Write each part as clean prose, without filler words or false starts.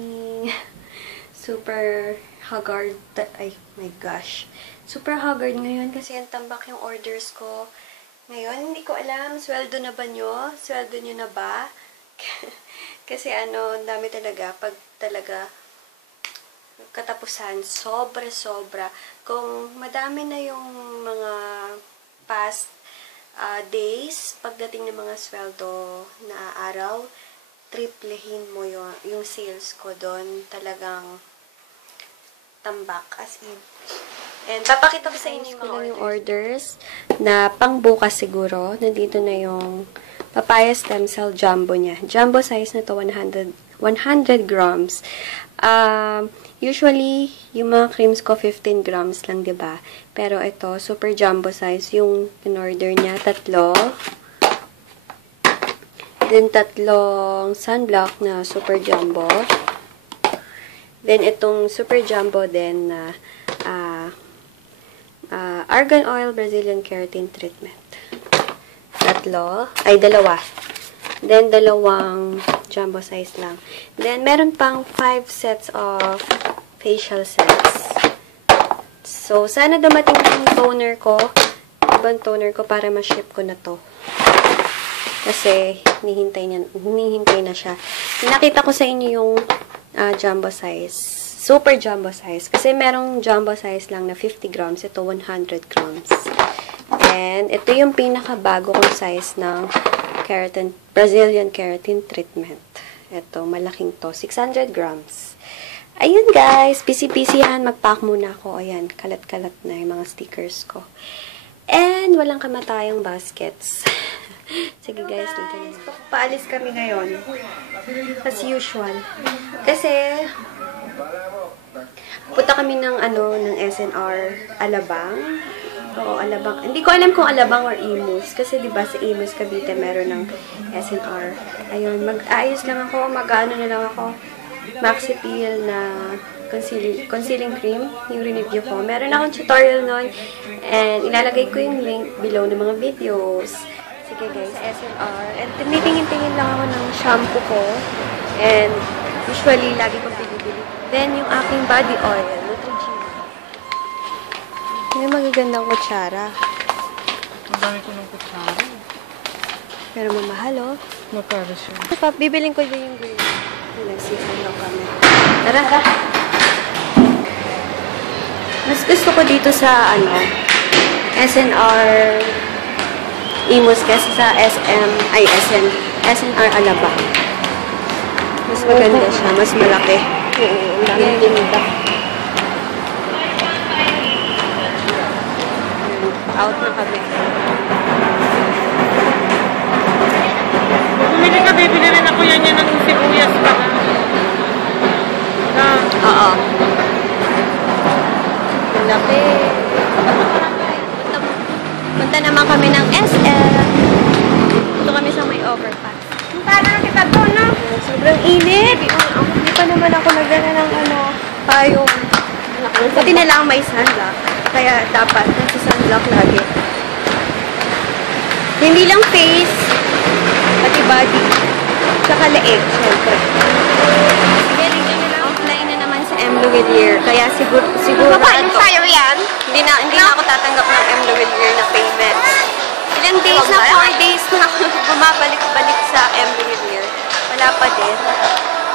morning! Super haggard. Ay, my gosh. Super haggard ngayon kasi ang tambak yung orders ko. Ngayon, hindi ko alam, sweldo na ba nyo? Sweldo nyo na ba? Kasi ang dami talaga. Pag talaga katapusan, sobra-sobra. Kung madami na yung mga past days, pagdating ng mga sweldo na araw, triplehin mo yung sales ko doon. Talagang tambak, as in. And papakita ko sa inyo yung orders na pangbukas siguro. Nandito na yung papaya stem cell jumbo niya. Jumbo size na to, 100 grams. Usually, yung mga creams ko, 15 grams lang, diba? Pero ito, super jumbo size. Yung in-order niya, tatlo. Then, tatlong sunblock na super jumbo. Then, itong super jumbo din na argan oil Brazilian keratin treatment. Tatlo. Ay, dalawa. Then, dalawang jumbo size lang. Then, meron pang 5 sets of facial sets. So, sana dumating yung toner ko. Ibang toner ko para ma-ship ko na to. Kasi, hinihintay na siya. Nakita ko sa inyo yung jumbo size. Super jumbo size. Kasi merong jumbo size lang na 50 grams. Ito, 100 grams. And, ito yung pinakabago kong size ng Brazilian keratin treatment. Ito, malaking to. 600 grams. Ayun, guys. Busy-busyhan. Mag-pack muna ako. Ayan, kalat-kalat na yung mga stickers ko. And, walang kamatayang baskets. Sige guys, dito na. Paalis kami ngayon. As usual. Kasi, punta kami ng SNR Alabang. Oo, Alabang. Hindi ko alam kung Alabang or Imus. Kasi diba sa Imus, Cavite, meron ng SNR. Ayun, mag-ayos lang ako. Mag-ano na lang ako. Maxi Peel na concealing cream. Yung review ko. Meron akong tutorial nun. And ilalagay ko yung link below ng mga videos. Sige guys, sa SNR. And tinitingin-tingin lang ako ng shampoo ko. And usually, lagi kong pinibili. Then, yung aking body oil, Neutrogena. May magagandang kutsara. Ang dami ko ng kutsara. Pero mamahal, oh. Magkano siya? Bibiling ko din yung green. Nagsisan lang kami. Tara! Mas gusto ko dito sa, SNR Imus kasi sa SNR Alabang. Mas maganda siya. Mas malaki. Oo, ang daming tinda. Out na kami. Bumili ka, bibili rin ako yan ng sibuyas pa. Oo. Laki. Punta naman kami ng SM. Punta kami sa may overpass. Punta na kita doon, no? Sobrang init. Hindi pa naman ako nagdala ng payong. Pati na lang may sunblock. Kaya dapat nasa sunblock lagi. Hindi lang face, pati body, tsaka leeg, syempre. Sige, tingnan nyo lang. Offline na naman sa M. Louvillier. Kaya siguro sa'yo yan? Hindi na ako tatanggap ng M. Louvillier na payments. Ilang days na, 4 days na ako bumabalik-balik sa M. Louvillier. Wala pa din.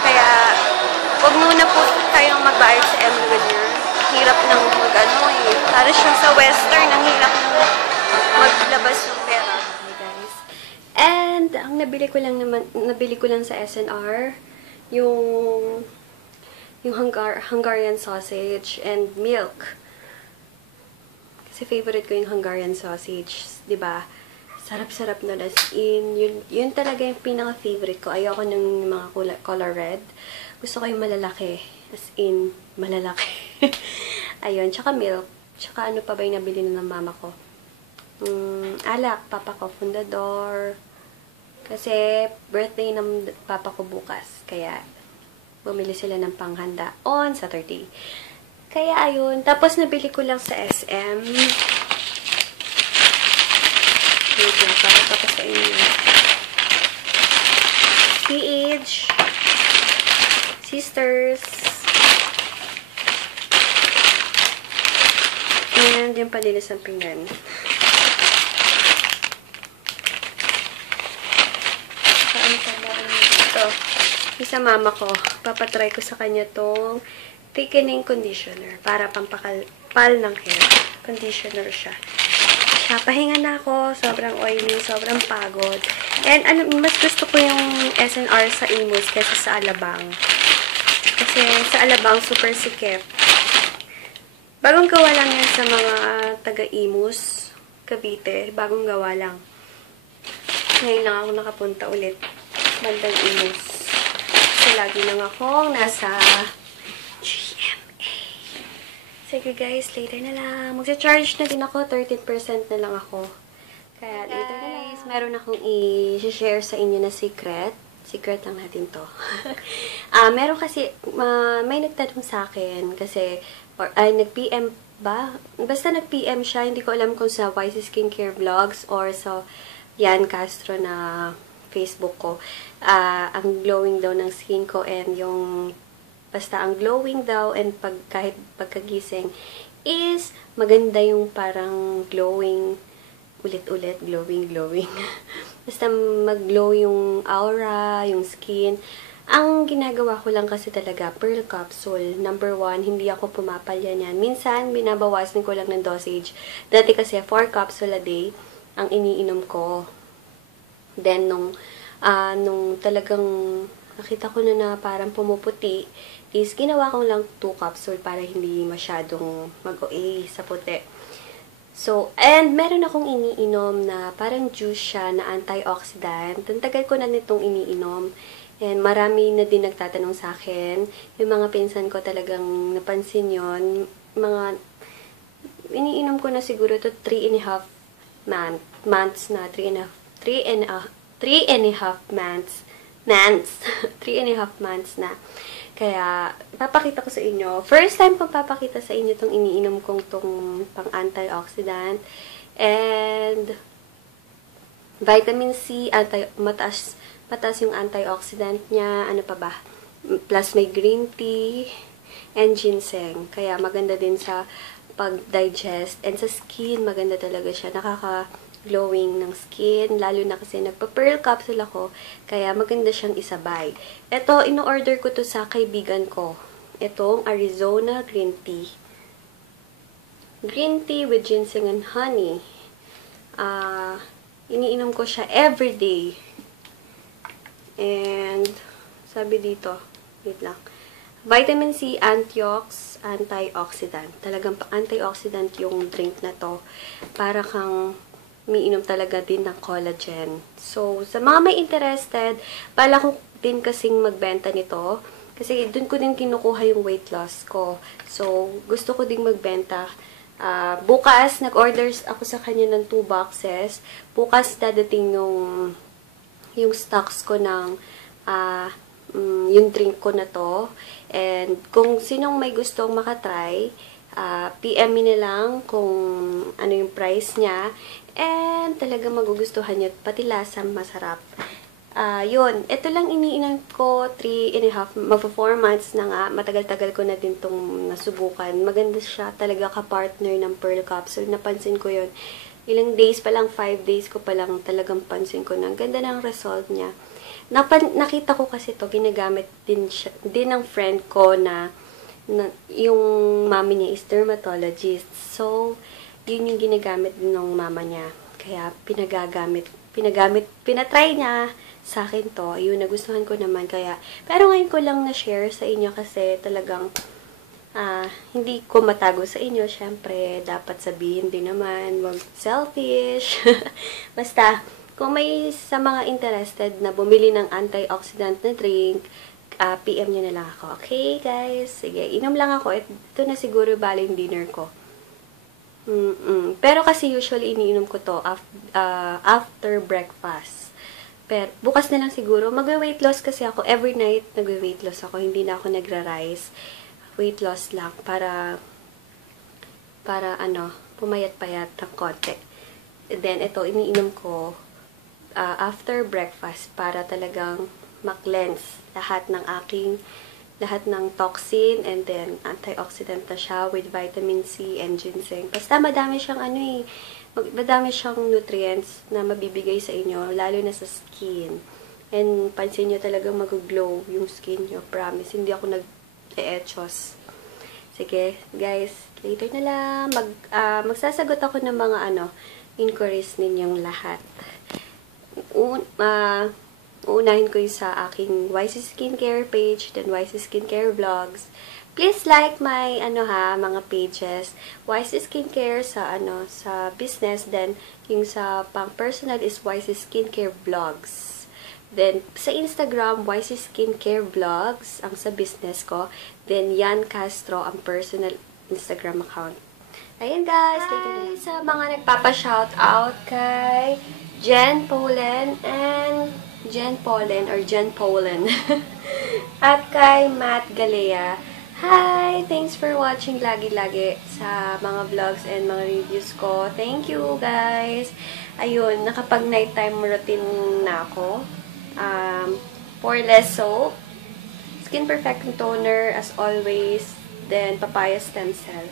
Kaya, huwag muna po kayong magbayad sa M. Louvillier. Hirap ng para siya sa western, ang hirap ng maglabas ng pera. Hi guys. And, ang nabili ko lang sa SNR, yung Hungarian sausage and milk. Kasi favorite ko yung Hungarian sausage, 'di ba? Sarap-sarap na as in. Yun talaga yung pinaka-favorite ko. Ayoko ng mga color red. Gusto ko yung malalaki. As in, malalaki. Ayun, tsaka milk. Tsaka ano pa ba yung nabili na ng mama ko? Alak, papa ko, fundador. Kasi birthday ng papa ko bukas. Kaya, bumili sila ng panghanda on Saturday. Kaya ayun. Tapos nabili ko lang sa SM. Wait lang, pakita ko sa inyo. PH. Sisters. And yung palinis ng pinggan. Saan pa ba ito? Isa mama ko. Papatry ko sa kanya tong thickening conditioner para pampakapal ng hair. Conditioner siya. Pahinga na ako. Sobrang oily. Sobrang pagod. And mas gusto ko yung SNR sa Imus kaysa sa Alabang. Kasi sa Alabang, super sikip. Bagong gawa lang yan sa mga taga-Imus, Cavite. Bagong gawa lang. Ngayon lang ako nakapunta ulit. Bandang Imus. So, lagi lang akong nasa GMA. Sige guys, later na lang. Magsa-charge na din ako. 13% na lang ako. Kaya later na lang. Meron akong i-share sa inyo na secret. Secret lang natin to. Meron kasi, may nagtanong sa akin kasi, nag-PM ba? Basta nag-PM siya, hindi ko alam kung sa YC Skincare Vlogs or sa Yan Castro na Facebook ko. Ang glowing daw ng skin ko and yung, basta ang glowing daw and kahit pagkagising is maganda yung parang glowing, ulit-ulit, glowing. Basta mag-glow yung aura, yung skin. Ang ginagawa ko lang kasi talaga, pearl capsule. Number 1, hindi ako pumapalya niyan. Minsan, binabawasan ko lang ng dosage. Dati kasi, 4 capsule a day ang iniinom ko. Then, nung talagang nakita ko na parang pumuputi, is ginawa ko lang 2 capsule para hindi masyadong mag-OA sa puti. So, and meron akong iniinom na parang juice siya na antioxidant. Ang tagal ko na nitong iniinom. And marami na din nagtatanong sa akin. Yung mga pinsan ko talagang napansin yon. Iniinom ko na siguro to 3.5 months na. 3.5 months. 3.5 months na. Kaya, papakita ko sa inyo. First time ko papakita sa inyo itong iniinom kong tong pang antioxidant. And, vitamin C, mataas yung antioxidant niya. Ano pa ba? Plus may green tea and ginseng. Kaya maganda din sa pag-digest. And sa skin, maganda talaga siya. Nakaka-glowing ng skin. Lalo na kasi nagpa-pearl capsule ako. Kaya maganda siyang isabay. Ito, ino-order ko to sa kaibigan ko. Itong Arizona Green Tea. Green tea with ginseng and honey. Iniinom ko siya everyday. And, sabi dito, wait lang. Vitamin C, antioxidant. Talagang antioxidant yung drink na to. Para kang umiinom talaga din ng collagen. So, sa mga may interested, pala ko din kasing magbenta nito. Kasi dun ko din kinukuha yung weight loss ko. So, gusto ko din magbenta. Bukas, nag-orders ako sa kanya ng 2 boxes. Bukas, dadating yung stocks ko ng yung drink ko na to. And kung sinong may gustong makatry, PM me na lang kung ano yung price niya. And talaga magugustuhan niyo. Pati lasa, masarap. Yun. Ito lang iniinom ko 3.5, magpa 4 months na nga. Matagal-tagal ko na din tong nasubukan. Maganda siya talaga ka-partner ng Pearl Capsule. Napansin ko yun. Ilang days pa lang, 5 days ko pa lang talagang pansin ko na ang ganda ng result niya. Nakita ko kasi to ginagamit din ng friend ko na yung mami niya is dermatologist. So, yun yung ginagamit din ng mama niya. Kaya, pinatry niya sa akin to. Ayun, nagustuhan ko naman. Kaya, pero ngayon ko lang na-share sa inyo kasi talagang hindi ko matago sa inyo. Syempre, dapat sabihin din naman, wag selfish. Basta, kung may sa mga interested na bumili ng antioxidant na drink, PM nyo na lang ako. Okay, guys? Sige, inom lang ako. Ito na siguro baling dinner ko. Pero kasi usually iniinom ko to after breakfast. Pero bukas na lang siguro. Magwe-weight loss kasi ako. Every night nagwe-weight loss ako. Hindi na ako nagra-rice. Weight loss lang para pumayat-payat ng konti. Then, ito, iniinom ko after breakfast para talagang ma-cleanse lahat ng aking lahat ng toxin, and then antioxidant na siya with vitamin C and ginseng. Basta madami siyang madami siyang nutrients na mabibigay sa inyo, lalo na sa skin. And pansin nyo talagang mag-glow yung skin nyo. Promise, hindi ako nag-e-etchos. Sige, guys, later na lang. Magsasagot ako ng mga inquiries ninyong lahat. Uunahin ko yung sa aking YC Skincare page, then YC Skincare Vlogs. Please like my mga pages. YC Skincare sa business, then yung sa pang personal is YC Skincare Vlogs. Then sa Instagram, YC Skincare Vlogs ang sa business ko. Then Yan Castro ang personal Instagram account. Ayun guys, hi! Sa mga nagpapa-shoutout kay Jen Polen at kay Matt Galea. Hi! Thanks for watching lagi-lagi sa mga vlogs and mga reviews ko. Thank you, guys! Ayun, nakapag nighttime routine na ako. Poreless soap, Skin Perfecting Toner, as always, then Papaya Stem Cell.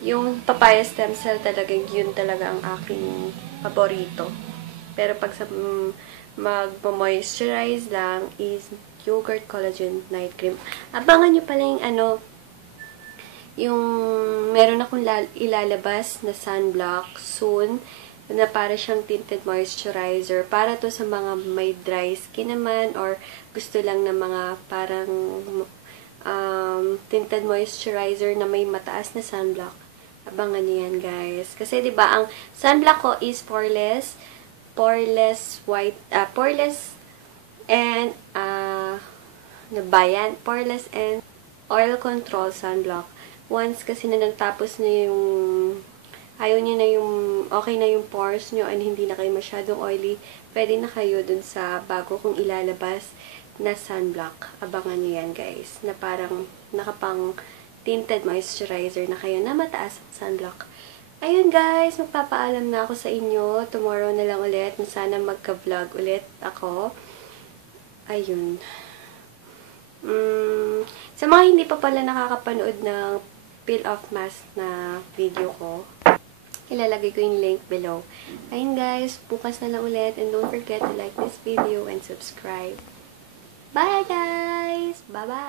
Yung Papaya Stem Cell talagang yun talaga ang aking paborito. Pero pag sa mag-moisturize lang is Yogurt Collagen Night Cream. Abangan nyo pala yung meron akong ilalabas na sunblock soon na para siyang tinted moisturizer. Para to sa mga may dry skin naman or gusto lang ng mga parang tinted moisturizer na may mataas na sunblock. Abangan nyo yan, guys. Kasi 'di ba ang sunblock ko is poreless and poreless and oil control sunblock. Once kasi na nagtapos na yung ayaw nyo na yung okay na yung pores nyo and hindi na kayo masyadong oily, pwede na kayo dun sa bago kong ilalabas na sunblock. Abangan nyo yan, guys, na parang nakapang tinted moisturizer na kayo na mataas sunblock. Ayun, guys, magpapaalam na ako sa inyo. Tomorrow na lang ulit. Sana magka-vlog ulit ako. Ayun. Sa mga hindi pa pala nakakapanood ng peel-off mask na video ko, ilalagay ko yung link below. Ayun, guys, bukas na lang ulit. And don't forget to like this video and subscribe. Bye, guys! Bye-bye!